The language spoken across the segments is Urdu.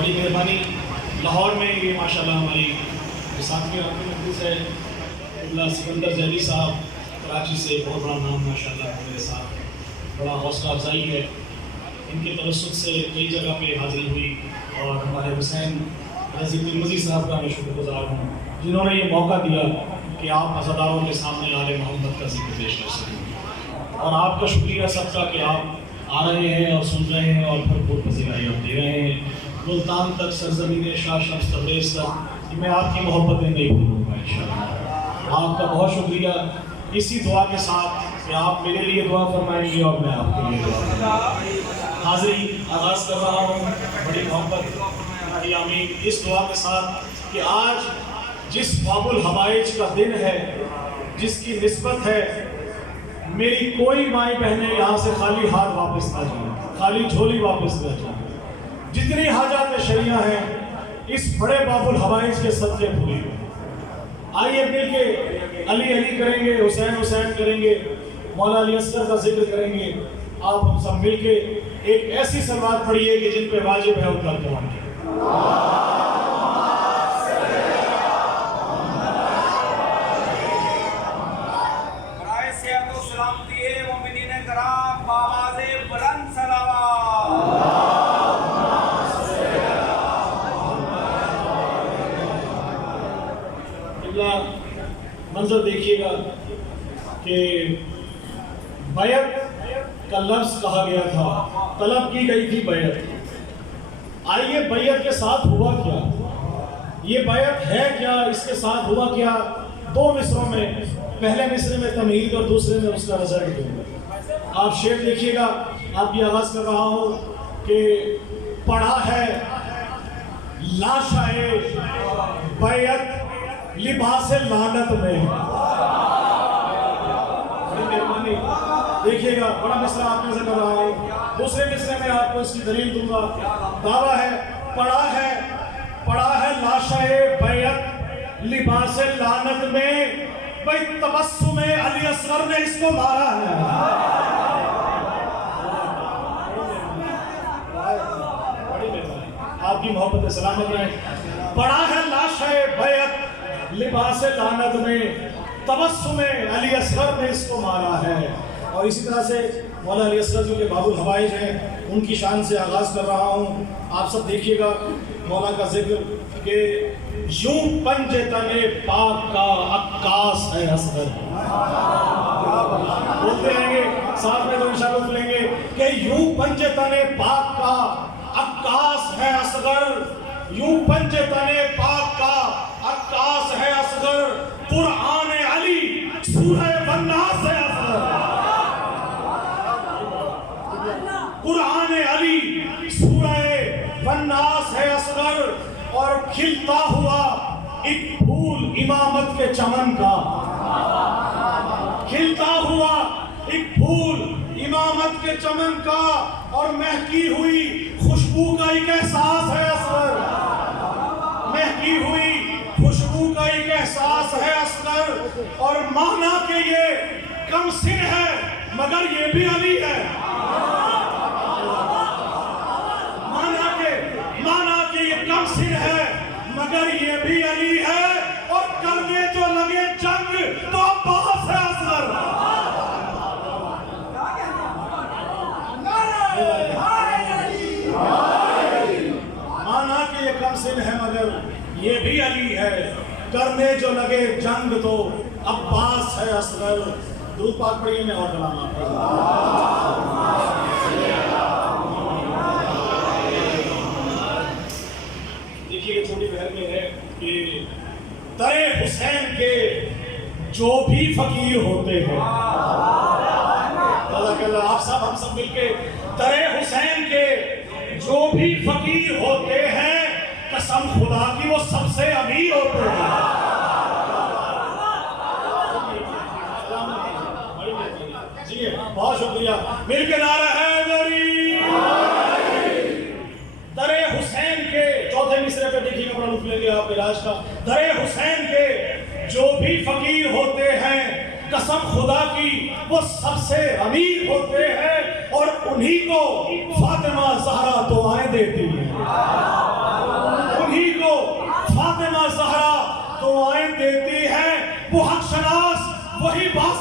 بڑی مہربانی. لاہور میں یہ ماشاءاللہ ہماری ساتھ کے رابطے محفوظ ہے اللہ سکندر ذیلی صاحب کراچی سے، بہت بڑا نام ماشاءاللہ میرے ساتھ، بڑا حوصلہ افزائی ہے. ان کے توسط سے کئی جگہ پہ حاضری ہوئی اور ہمارے حسین رضی المزی صاحب کا میں شکر گزار ہوں جنہوں نے یہ موقع دیا کہ آپ عزاداروں کے سامنے آل محمد کا ذکر پیش کر سکیں. اور آپ کا شکریہ سب کا کہ آپ آ رہے ہیں اور سن رہے ہیں اور بھرپور پذیرائی آپ دے رہے ہیں. ملتان تک، سرزمین شاہ شمس تبریز تک، میں آپ کی محبتیں نہیں بھولوں گا انشاءاللہ. آپ کا بہت شکریہ. اسی دعا کے ساتھ کہ آپ میرے لیے دعا فرمائیں گے اور میں آپ کے لیے دعا فرمائیں گا. حاضری آغاز کر رہا ہوں بڑی محبت آمین اس دعا کے ساتھ کہ آج جس باب الحوائج کا دن ہے، جس کی نسبت ہے، میری کوئی مائیں بہنیں یہاں سے خالی ہاتھ واپس نہ جائیں، خالی جھولی واپس نہ جائیں. جتنی حاجات شریعہ ہیں اس بڑے باب الحوائج کے صدقے پوری ہوں. آئیے مل کے علی علی کریں گے، حسین حسین کریں گے، مولا علی اصغر کا ذکر کریں گے. آپ ہم سب مل کے ایک ایسی صلوات پڑھیے کہ جن پہ واجب ہے ان کا قیام کیا. برائے صحت و سلامتی مومنین کرام بآواز بلند صلوات. منظر دیکھیے گا کہ بیعت کا لفظ کہا گیا تھا، طلب کی گئی تھی بیعت. آئیے بیعت کے ساتھ ہوا کیا، یہ بیعت ہے کیا، اس کے ساتھ ہوا کیا. دو مصروں میں، پہلے مصرے میں تمہید اور دوسرے میں اس کا رزلٹ دوں گا. آپ شعر دیکھیے گا. آپ کی آغاز کر رہا ہوں کہ پڑھا ہے لاشائے بیعت لباس لعنت میں. بڑی مہربانی دیکھیے گا، بڑا مصرع آپ میں سے کر رہا ہوں. دوسرے مصرے میں آپ کو اس کی دلیل دوں گا. دعویٰ ہے پڑھا ہے لاشائے بیعت لباس لعنت میں، بھئی تبسم علی اصغر نے اس کو مارا ہے. آپ کی محبت سلامت رہے. پڑھا ہے لاشائے بیعت لباس لعنت میں، تبسم علی اصغر نے اس کو مارا ہے. اور اسی طرح سے مولا علی اصغر جو کہ باب الحوائج ہیں ان کی شان سے آغاز کر رہا ہوں. آپ سب دیکھیے گا مولا کا ذکر کہ یوں پنج تن پاک کا عکاس ہے اصغر. بولتے رہیں گے ساتھ میں تو انشاءاللہ بولیں گے کہ یوں پنج تن پاک کا عکاس ہے اصغر، یوں پنج تن پاک کا عکاس ہے اصغر، قرآن علی سورہ والناس ہے اصغر. قرآن علی سورہ والناس ہے اصغر. اور کھلتا ہوا ایک پھول امامت کے چمن کا، کھلتا ہوا ایک پھول امامت کے چمن کا، اور مہکی ہوئی خوشبو کا ایک احساس ہے اصغر. مہکی ہوئی خوشبو کا ایک احساس ہے اصغر. اور مانا کہ یہ کم سن ہے مگر یہ بھی علی ہے. مانا کہ یہ کم سن ہے مگر یہ بھی علی ہے. اور کرنے جو لگے جنگ تو عباس ہے اصغر. مانا کہ یہ کم سن ہے مگر یہ بھی علی ہے، کرنے جو لگے جنگ تو عباس ہے اصغر. درود پاک پڑھیے میں اور کلام آپ دیکھیے کہ چھوٹی بہن میں ہے کہ در حسین کے جو بھی فقیر ہوتے ہیں، اللہ کہہ رہا آپ سب ہم سب مل کے در حسین کے جو بھی فقیر ہوتے ہیں قسم خدا کی وہ سب سے امیر ہوتے ہیں. جی بہت شکریہ. مل کے نعرہ حیدری. در حسین کے چوتھے مصرے پہ دیکھیے گا، بڑا لطف لیں گے آپ علاج کا. در حسین کے جو بھی فقیر ہوتے ہیں قسم خدا کی وہ سب سے امیر ہوتے ہیں، اور انہی کو فاطمہ زہرا دعائیں دیتی ہیں.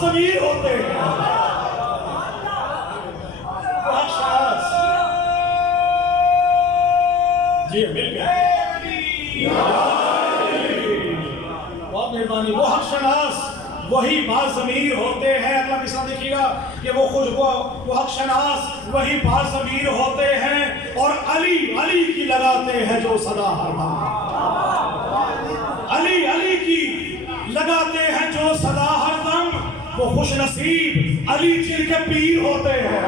ضمیر ہوتے ہیں، وہ حق شناس، جی مل گئے، بہت مہربانی، وہ حق شناس وہی باضمیر ہوتے ہیں۔ اگلا مثال دیکھیے گا کہ وہ حق شناس وہی باضمیر ہوتے ہیں اور علی کی لگاتے ہیں جو صدا ہر دم، علی کی لگاتے ہیں جو صدا ہر دم، وہ خوش نصیب علی جن کے پیر ہوتے ہیں،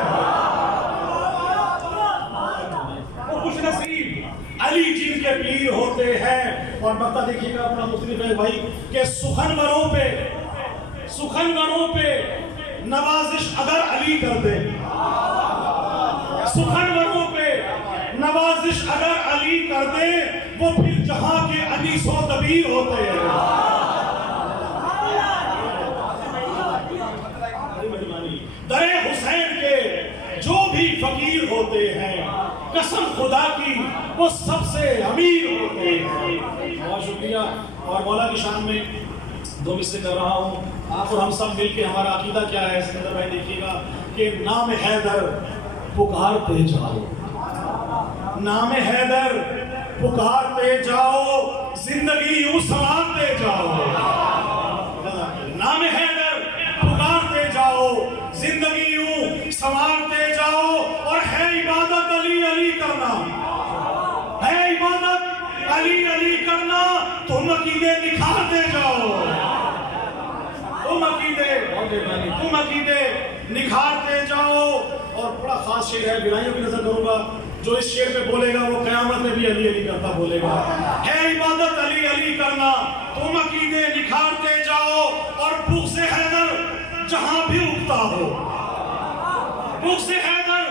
وہ خوش نصیب علی جن کے پیر ہوتے ہیں۔ اور مقطع دیکھیے گا اپنا مختلف ہے بھائی کہ سخنوروں پہ نوازش اگر علی کر دے، سخنوروں پہ نوازش اگر علی کر دے، وہ پھر جہاں کے انیس و دبیر ہوتے ہیں۔ در حسین کے جو بھی فقیر ہوتے ہیں، قسم خدا کی وہ سب سے امیر ہوتے ہیں۔ بہت شکریہ۔ اور مولا کی شان میں دو مصرے کر رہا ہوں، اور ہم سب مل کے ہمارا عقیدہ کیا ہے سکندر بھائی دیکھیے گا کہ نام حیدر پکارتے جاؤ، نام حیدر پکارتے جاؤ، زندگی یوں سنوارتے جاؤ، نام حیدر پکارتے جاؤ، زندگی یوں سنوارتے جاؤ۔ اور ہے عبادت علی کرنا، ہے عبادت علی کرنا، تم عقیدے نکھارتے جاؤ، تم عقیدے نکھارتے جاؤ۔ اور بڑا خاص شعر ہے، بلائیوں کی نظر کروں گا، جو اس شعر پہ بولے گا وہ قیامت میں بھی علی کرتا بولے گا۔ ہے عبادت علی کرنا، تم عقیدے نکھارتے جاؤ، اور بغض حیدر جہاں بھی اگتا ہو، بغض حیدر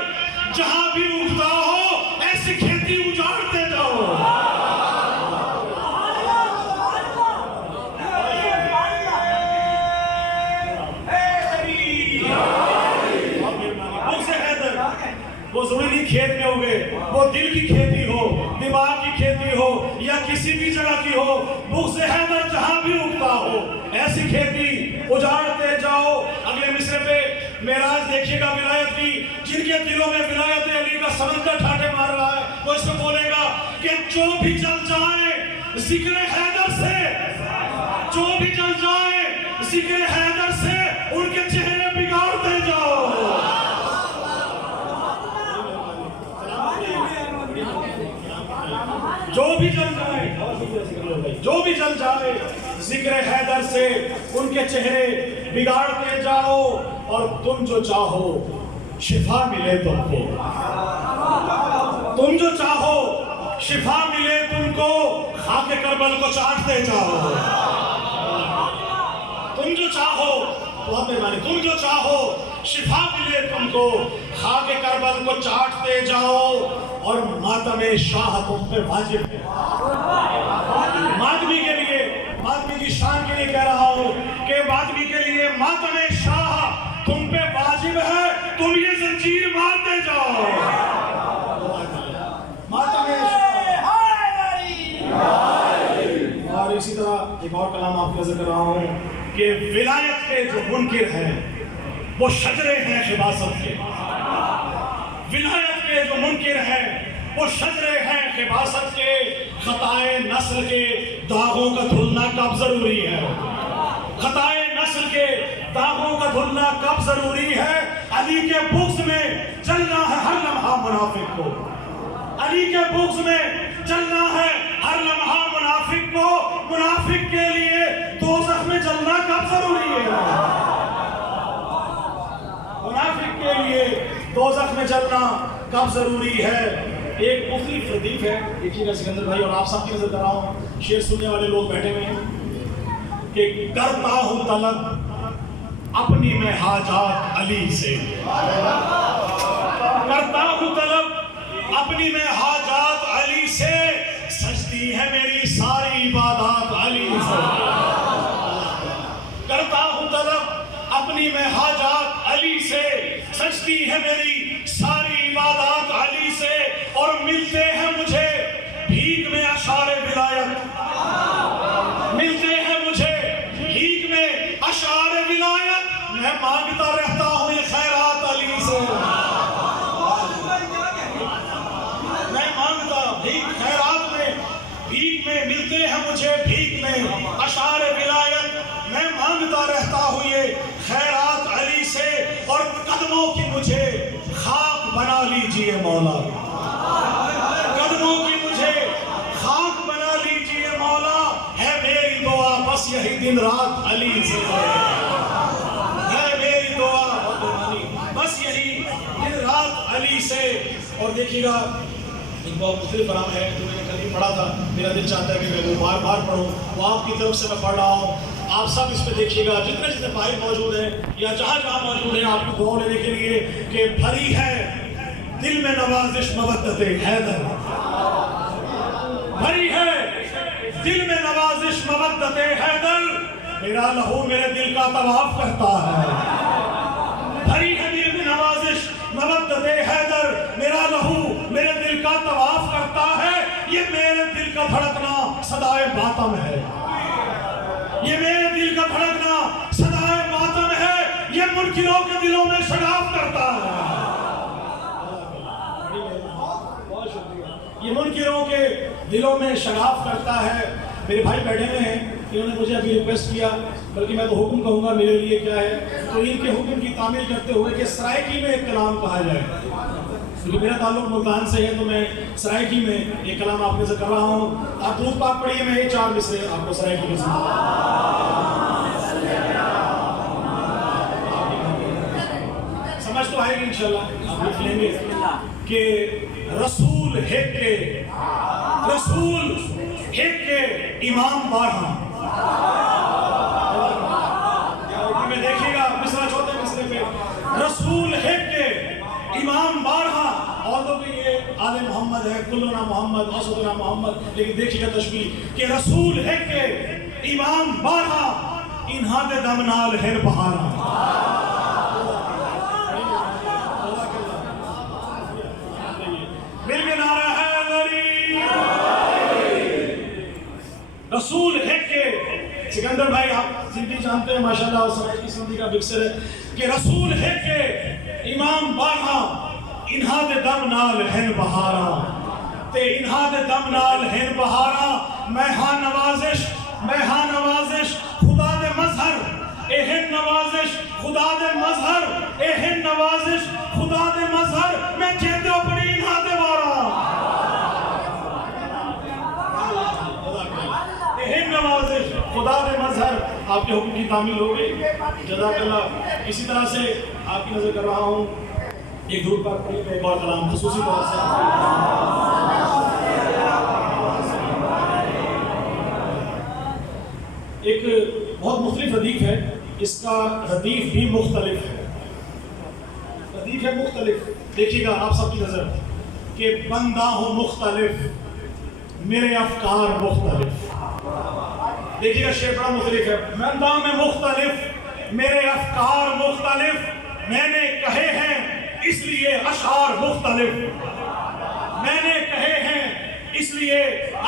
جہاں بھی اگتا ہو، ایسی کھیتی اجاڑتے جاؤ۔ وہ ضروری نہیں کھیت میں ہوگے، وہ دل کی کھیتی ہو، دماغ کی کھیتی ہو، یا کسی بھی جگہ کی ہو، بغض حیدر جہاں بھی اگتا ہو، ایسی کھیتی اجاڑتے جاؤ۔ اگلے مصرے پہ معراج دیکھیے گا ولایت کی، جن کے دلوں میں ولایت علی کا سمندر ٹھاٹے مار رہا ہے، وہ اس میں بولے گا کہ جو بھی جل جائے ذکر حیدر سے، جو بھی جل جائے ذکر حیدر سے، ان کے چہرے بگاڑتے جاؤ۔ جو بھی جل جائے ذکر حیدر سے، ان کے چہرے بگاڑتے جاؤ۔ اور تم جو چاہو شفا ملے تم کو، تم جو چاہو شفا ملے تم کو، خاک کربل کو چاٹتے جاؤ۔ تم جو چاہو، بہت مہربانی، تم جو چاہو شفا ملے تم کو، خاک کربل کو چاٹتے جاؤ۔ اور ماتم شاہ تم پہ واجب ہے، ماتمی کے لیے، ماتمی کی شان کے لیے کہہ رہا ہوں کہ ماتمی کے لیے ماتم شاہ تم پہ واجب ہے، تم یہ زنجیر مارتے جاؤ۔ ماتم شاہ۔ اور اسی طرح ایک اور کلام آپ کو ذکر کر رہا ہوں کہ ولایت کے جو منکر ہیں وہ شجرے ہیں خباثت کے، ولایت کے جو منکر ہیں وہ شجرے ہیں خباثت کے، خطائے نسل کے داغوں کا دھلنا کب ضروری ہے، خطائے نسل کے داغوں کا دھلنا کب ضروری ہے۔ علی کے بغض میں جلنا ہے ہر لمحہ منافق کو، علی کے بغض میں جلنا ہے ہر لمحہ منافق کو، منافق کے لیے دوزخ میں جلنا کب ضروری ہے، منافق کے لیے دوزخ میں جلنا کب ضروری ہے۔ ایک مختلف ردیف ہے، دیکھیے گا سکندر بھائی، اور آپ سب کی نظر کر رہا ہوں، شعر سننے والے لوگ بیٹھے ہوئے ہیں کہ کرتا ہوں طلب اپنی میں حاجات علی سے، کرتا ہوں طلب اپنی میں حاجات علی سے، سجتی ہے میری ساری عبادات علی سے، کرتا ہوں طلب اپنی میں حاجات علی سے، سجتی ہے میری ساری عبادات علی سے، اور ملتے ہیں مجھے بھیک میں اشعار ولایت، ملتے ہیں مجھے بھیک میں اشعار ولایت، بھیک خیرات میں، بھیک میں ملتے ہیں مجھے، بھیک میں اشعار ولایت میں مانگتا رہتا ہوں یہ خیرات علی سے، اور قدموں کی مجھے خاک بنا لیجئے مولا، قدموں کی مجھے خاک بنا لیجئے مولا، ہے میری دعا بس یہی دن رات علی سے، ہے میری دعا بس یہی دن رات علی سے۔ اور دیکھیے گا ایک بہت مختلف نام ہے جو میں نے کل بھی پڑھا تھا، میرا دل چاہتا ہے کہ میں وہ بار بار پڑھوں، وہ آپ کی طرف سے میں پڑھ رہا ہوں، آپ سب اس پہ دیکھیے گا، جتنے جتنے بھائی موجود ہیں یا جہاں جہاں موجود ہیں آپ کو دعا لینے کے لیے کہ بھری ہے دل میں نوازش مودت حیدر، بھری ہے دل میں نوازش مودت حیدر، میرا لہو میرے دل کا طواف کرتا ہے، بھری ہے دل میں نوازش مودت حیدر، میرا لہو میرے دل کا طواف کرتا ہے، یہ میرے دل کا دھڑکنا صدائے ماتم ہے، یہ میرے دل کا دھڑکنا صدائے ماتم ہے، یہ منکروں کے دلوں میں شگاف کرتا ہے، یہ منکروں کے دلوں میں شگاف کرتا ہے۔ میرے بھائی بیٹھے ہوئے ہیں، انہوں نے مجھے ابھی ریکویسٹ کیا، بلکہ میں تو حکم کہوں گا میرے لیے کیا ہے، تو ان کے حکم کی تعمیل کرتے ہوئے کہ سرائکی میں ایک کلام کہا جائے، کیونکہ میرا تعلق ملتان سے ہے تو میں سرائکی میں ایک کلام آپ سے کر رہا ہوں، آپ درود پاک پڑھیے، میں یہ 4 مصرے آپ کو سرائکی میں سمجھ تو آئے گی انشاءاللہ، آپ لکھ لیں گے کہ رسول ہیک کے امام بارہا، میں دیکھیے گا مصرع چوتھے مصرے پہ، رسول ہیک کے امام بارہا، اور تو کہ یہ آل محمد ہے، کلنا محمد اوسطنا محمد، لیکن دیکھیے گا تشبیہ کہ رسول ہیک کے امام بارہا، انہاں دے دم نال ہن بہارا، مل کے نعرہ حیدری، رسول ہے کہ سکندر بھائی آپ سندھی جانتے ہیں ماشاءاللہ، اور سمجھ کی سندھی کا بکسر ہے کہ رسول ہے کہ امام بارہا، انہاں دے دم نال ہن بہارا، تے انہاں دے دم نال ہن بہارا، میں ہاں نوازش خدا دے مظہر، اے ہن نوازش خدا دے مظہر، اے ہن نوازش خدا دے مظہر، میں جیندے پڑی انہاں دے وارا، اے ہن نوازش خدا دے مظہر، آپ کے حکم کی تعمیل ہو گئی، جزاک اللہ۔ اسی طرح سے آپ کی نظر کر رہا ہوں، ایک درود پاک پڑھی میں ایک اور کلام خصوصی طور سے ایک بہت مختلف ردیف ہے، اس کا ردیف بھی مختلف ہے، ردیف ہے مختلف، دیکھیے گا آپ سب کی نظر کہ بندہ ہوں مختلف، میرے افکار مختلف، دیکھیے گا شعر بڑا مختلف ہے، بندہ میں مختلف، میرے افکار مختلف، میں نے کہے ہیں اس لیے اشعار مختلف، میں نے کہے ہیں اس لیے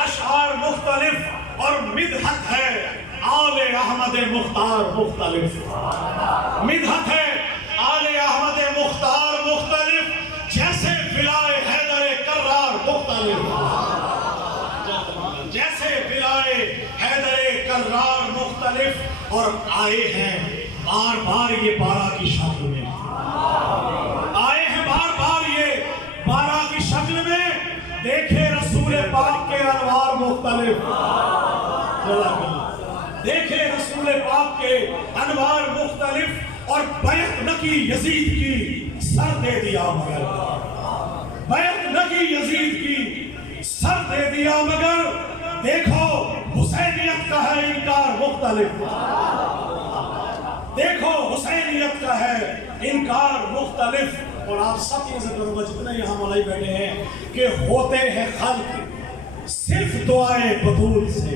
اشعار مختلف، اور مدحت ہے آل احمد مختار مختلف، مدحت ہے آل احمد مختار مختلف، جیسے فلائے حیدر کرار مختلف، جیسے فلائے حیدر کرار مختلف، اور آئے ہیں بار بار یہ بارہ کی شکل میں، آئے ہیں بار بار یہ بارہ کی شکل میں، دیکھے رسول پاک کے انوار مختلف، دیکھے رسول پاک کے انوار مختلف، اور بیعت نہ کی یزید کی سر دے دیا مگر، بیعت نہ کی یزید کی سر دے دیا مگر، دیکھو حسینیت کا ہے انکار مختلف، دیکھو حسینیت کا ہے انکار مختلف، اور آپ سب کی نظر کروں گا جتنے یہاں مولائی بیٹھے ہیں کہ ہوتے ہیں خلق صرف دعائے بطول سے،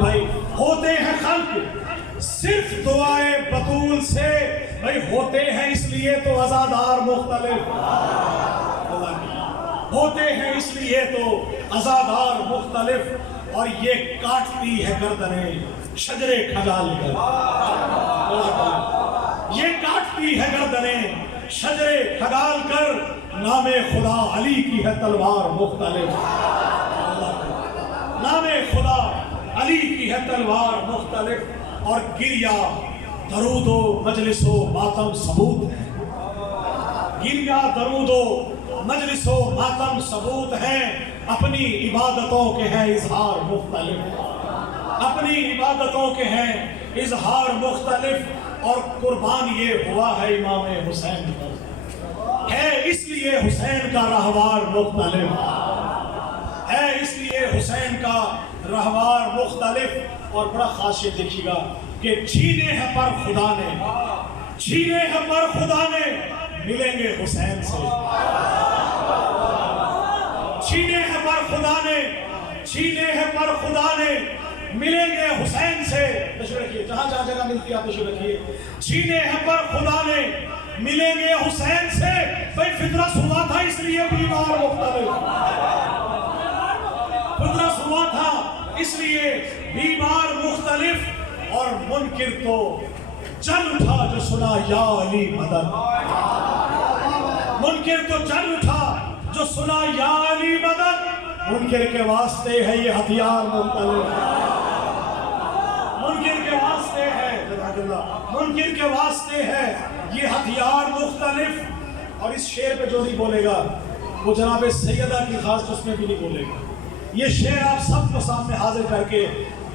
بھائی ہوتے ہیں خلق صرف دعائے بطول سے، بھائی ہوتے ہیں اس لیے تو عزادار مختلف، ہوتے ہیں اس لیے تو عزادار مختلف، اور یہ کاٹتی ہے گردنیں شجرے کھجال کر، یہ کاٹتی ہے گردنیں شجرے کھجال کر، نام خدا علی کی ہے تلوار مختلف، نام خدا علی کی ہے تلوار مختلف، اور گریا درود و مجلس و ماتم ثبوت ہے، گریا درود و مجلس و ماتم ثبوت ہیں، اپنی عبادتوں کے ہیں اظہار مختلف، اپنی عبادتوں کے ہیں اظہار مختلف، اور قربان یہ ہوا ہے امام حسین پر، ہے اس لیے حسین کا رہوار مختلف، ہے اس لیے حسین کا رہوار مختلف۔ اور بڑا خاصیت دیکھیے گا کہ چھینے ہیں پر خدا نے، چھینے ہیں پر خدا نے، ملیں گے حسین سے، چھینے ہیں پر خدا نے، چھینے ہیں پر خدا نے، ملیں گے حسین سے۔ تشریف رکھیے، جہاں جہاں جگہ ملتی ہے آپ تشریف رکھیے۔ چھینے ہیں پر خدا نے، ملیں گے حسین سے، بھئی فطرت ہوا تھا اس لیے بیمار مختلف، فطرت ہوا تھا اس لیے بیمار مختلف، اور منکر تو چل اٹھا جو سنا یا علی مدد، منکر تو چل اٹھا جو سنا یا علی مدد، منکر کے واسطے ہے یہ ہتھیار مختلف، منکر کے واسطے ہے، منکر کے واسطے ہے یہ ہتھیار مختلف۔ اور اس شعر پہ جو نہیں بولے گا وہ جناب سیدہ کی خاص اس میں بھی نہیں بولے گا۔ یہ شعر آپ سب کو سامنے حاضر کر کے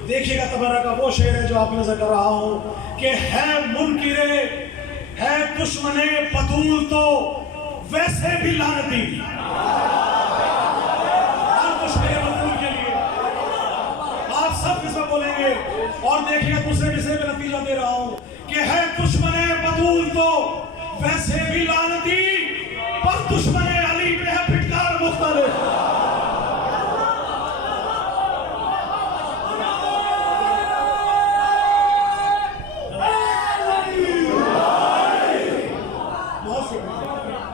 دیکھیے گا، تبرہ کا وہ شعر ہے جو آپ نظر کر رہا ہوں کہ ہے منکرے ہے دشمن بطول تو ویسے بھی لعنتی، ہر دشمن بطول کے لیے آپ سب اس میں بولیں گے، اور دیکھیے گا دوسرے مصرعے میں نتیجہ دے رہا ہوں کہ ہے دشمن بطول تو ویسے بھی لعنتی، پر دشمن علی پہ ہے پھٹکار مختلف۔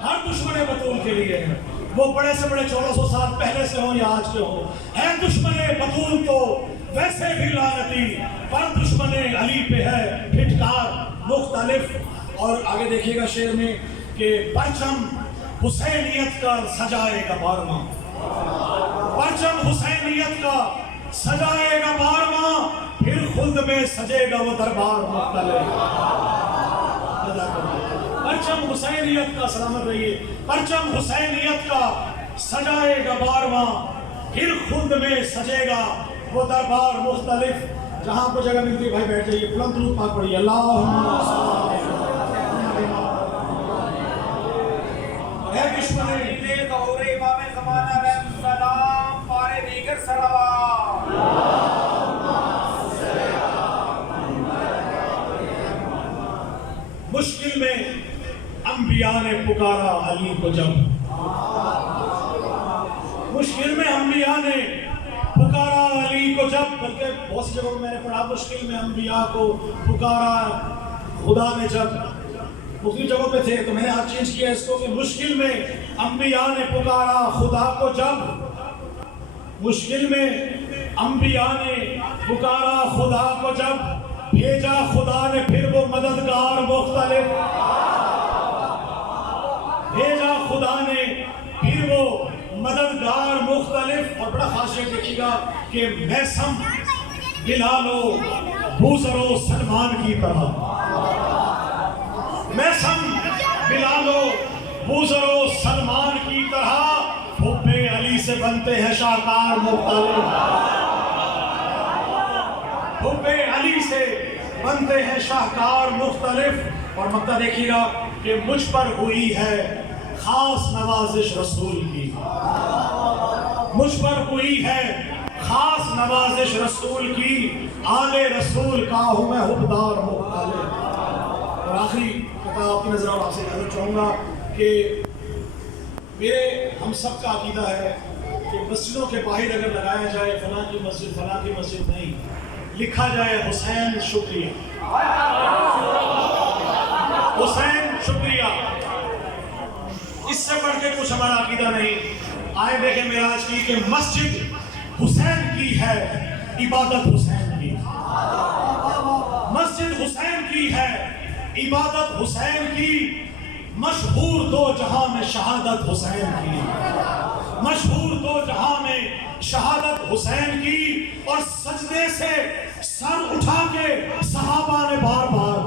ہر دشمن بطول کے لیے ہے، وہ بڑے سے بڑے 1400 سال پہلے سے ہوں یا آج کے ہوں، ہے دشمن بطول تو ویسے بھی لعنتی، پر دشمن علی پہ ہے پھٹکار مختلف۔ اور آگے دیکھیے گا شعر میں کہ پرچم حسینیت کا سجائے گا بارواں، پرچم حسینیت کا سجائے گا بارواں، پھر خلد میں سجے گا وہ دربار مختلف۔ پرچم حسینیت کا، سلامت رہیے، پرچم حسینیت کا سجائے گا بارواں، پھر خلد میں سجے گا وہ دربار مختلف۔ جہاں کو جگہ ملتی ہے بھائی بیٹھ جائیے، بلند درود پاک پڑھیے، اللہم ہے دشمن ظہور امام زمانہ علیہ السلام پارے دیگر صلوات۔ مشکل میں انبیاء نے پکارا علی کو، جب مشکل میں انبیاء نے پکارا علی کو جب، بلکہ بہت سی جگہوں میں نے پڑھا مشکل میں انبیاء کو پکارا خدا نے جب، مختلف جگہوں پہ تھے تو میں نے آج چینج کیا اس کو کہ مشکل میں انبیاء نے پکارا خدا کو جب، مشکل میں انبیاء نے پکارا خدا کو جب، بھیجا خدا نے پھر وہ مددگار مختلف، بھیجا خدا نے پھر وہ مددگار مختلف۔ اور بڑا خاصیت دیکھیے گا کہ میسم بلال و بوذر و سلمان کی طرح، میسم بلال و بوذر و سلمان کی طرح، حب علی سے بنتے ہیں شاہکار مختلف، حب علی سے بنتے ہیں شاہکار مختلف۔ اور مقطع دیکھیے گا کہ مجھ پر ہوئی ہے خاص نوازش رسول کی، مجھ پر ہوئی ہے خاص نوازش رسول کی، آل رسول کا ہوں میں حبدار مختلف۔ اور آخری کتاب آپ کی نظر اور آپ سے نظر چاہوں گا کہ میرے ہم سب کا عقیدہ ہے کہ مسجدوں کے باہر اگر لگایا جائے فلاں کی مسجد فلاں کی مسجد نہیں، لکھا جائے حسین شکریہ، حسین شکریہ، اس سے بڑھ کے کچھ ہمارا عقیدہ نہیں۔ آئے دیکھیں معراج کی کہ مسجد حسین کی ہے، عبادت حسین کی، مسجد حسین کی ہے، عبادت حسین کی، مشہور دو جہاں میں شہادت حسین کی، مشہور دو جہاں میں شہادت حسین کی، اور سجدے سے سر اٹھا کے صحابہ نے بار بار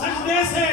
سجدے سے